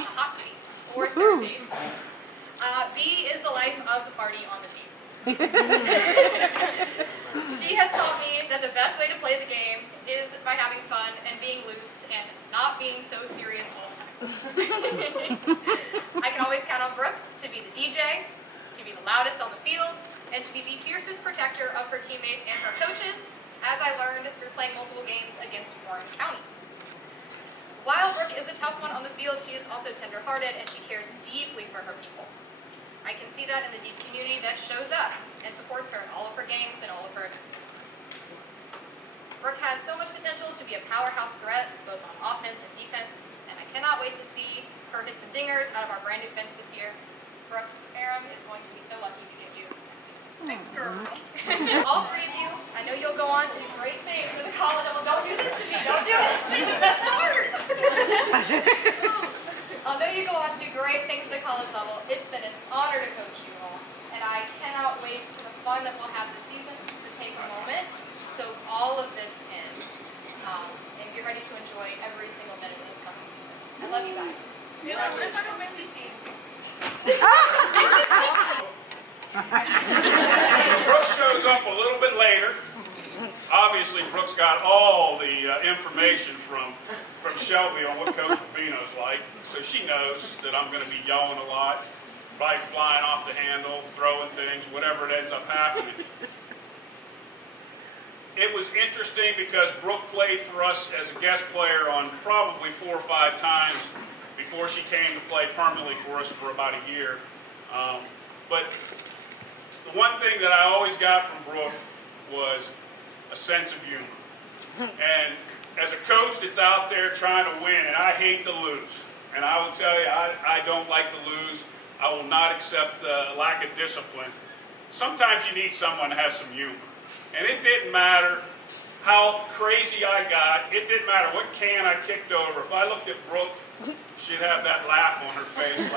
a hot seat or third base. B is the life of the party on the team. She has taught me that the best way to play the game is by having fun and being loose and not being so serious all the time. I can always count on Brooke to be the DJ, to be the loudest on the field, and to be the fiercest protector of her teammates and her coaches, as I learned through playing multiple games against Warren County. While Brooke is a tough one on the field, she is also tender-hearted and she cares deeply for her people. I can see that in the deep community that shows up and supports her in all of her games and all of her events. Brooke has so much potential to be a powerhouse threat, both on offense and defense, and I cannot wait to see her hit some dingers out of our brand new fence this year. Brooke, Ferrum is going to be so lucky to get you next season. Thanks, girl. All three of you, I know you'll go on to do great things for the college level. Don't do this to me. Don't do it. Start. I know you go on to do great things at the college level. It's been an honor to coach you all, and I cannot wait for the fun that we'll have this season. So take a moment, soak all of this in, and get ready to enjoy every single minute of this coming season. I love you guys. Brooke shows up a little bit later. Obviously, Brooke's got all the information from Shelby on what Coach Rubino's like, so she knows that I'm going to be yelling a lot, probably flying off the handle, throwing things, whatever it ends up happening. It was interesting because Brooke played for us as a guest player on probably 4 or 5 times before she came to play permanently for us for about a year. But the one thing that I always got from Brooke was a sense of humor. And as a coach that's out there trying to win, and I hate to lose, and I will tell you, I don't like to lose. I will not accept lack of discipline. Sometimes you need someone to have some humor. And it didn't matter how crazy I got. It didn't matter what can I kicked over. If I looked at Brooke, she'd have that laugh on her face,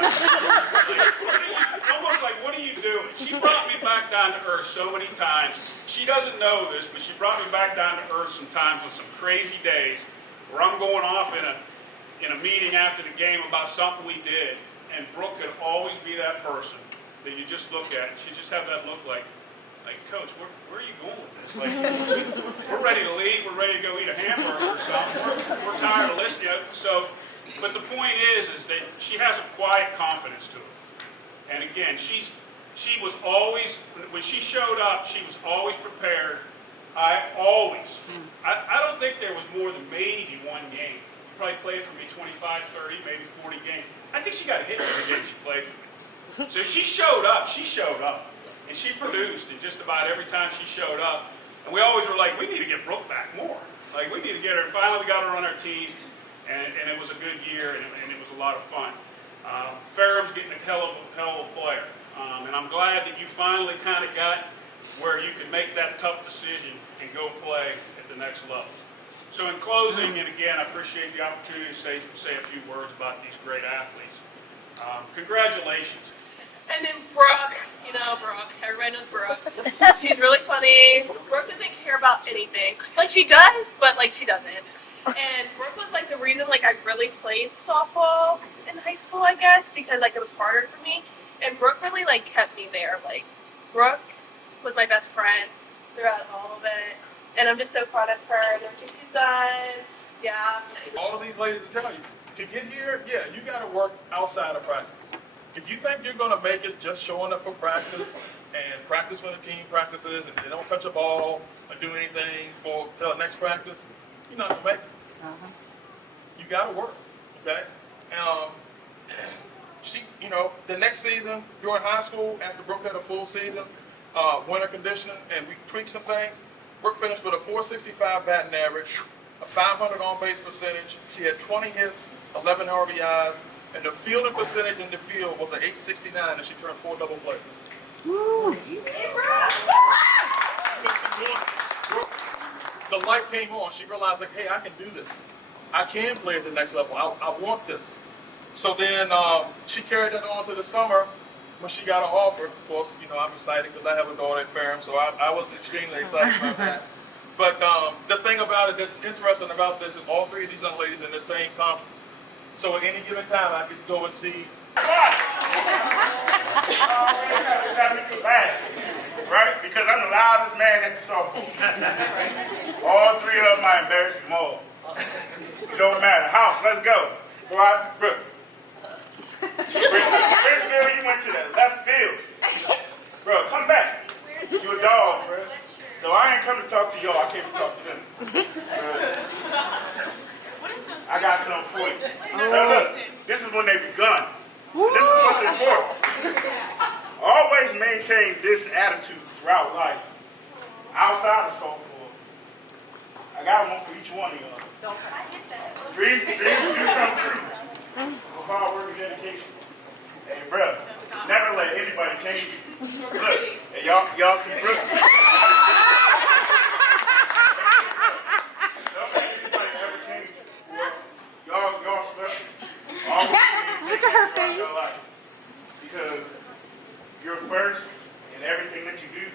almost like, what are you doing? She brought me back down to earth so many times. She doesn't know this, but she brought me back down to earth sometimes with some crazy days where I'm going off in a meeting after the game about something we did, and Brooke could always be that person that you just look at, and she just have that look like, Coach, where are you going with this? Like, we're ready to leave. We're ready to go eat a hamburger or something. We're tired of listening. So, but the point is that she has a quiet confidence to her. And again, she was always, when she showed up, she was always prepared. I don't think there was more than maybe one game. She probably played for me 25, 30, maybe 40 games. I think she got a hit every game she played for me. So she showed up. And she produced in just about every time she showed up. And we always were like, we need to get Brooke back more. Like, we need to get her. Finally, we got her on our team, and it was a good year, and it was a lot of fun. Ferrum's getting a hell of a player. And I'm glad that you finally kind of got where you could make that tough decision and go play at the next level. So in closing, and again, I appreciate the opportunity to say a few words about these great athletes. Congratulations. And then Brooke, everybody knows Brooke. She's really funny. Brooke doesn't care about anything. Like, she does, but, she doesn't. And Brooke was, the reason, I really played softball in high school, I guess, because, it was harder for me. And Brooke really, kept me there. Brooke was my best friend throughout all of it. And I'm just so proud of her and everything she's done. Yeah. All of these ladies will tell you, to get here, you got to work outside of practice. If you think you're going to make it just showing up for practice and practice when the team practices and they don't touch a ball or do anything till the next practice, you're not going to make it. You got to work, okay? The next season during high school, after Brooke had a full season, winter conditioning, and we tweaked some things, Brooke finished with a 465 batting average, a 500 on-base percentage. She had 20 hits, 11 RBIs. And the fielding percentage in the field was an 869, and she turned 4 double plays. Woo! The light came on. She realized, hey, I can do this. I can play at the next level. I want this. So then she carried that on to the summer when she got an offer. Of course, I'm excited because I have a daughter at Ferrum, so I was extremely excited about that. But the thing about it that's interesting about this is all three of these young ladies in the same conference. So at any given time, I could go and see. Right? Because I'm the loudest man at the softball. All three of them, I embarrass them all. It don't matter. House, let's go. Go out to Brooke. Bridgeville, you went to the left field. Bro, come back. You a dog, bro. So I ain't come to talk to y'all. I came to talk to them. I got something for you. So look, this is when they begun. This is what's important. Always maintain this attitude throughout life. Outside of softball. I got one for each one of y'all. Dreams come true. With hard work and dedication. Hey, bro, never let anybody change you. Look, hey, y'all see Brooke? Don't let anybody ever change you. Y'all special. Look at her face. Because you're first in everything that you do.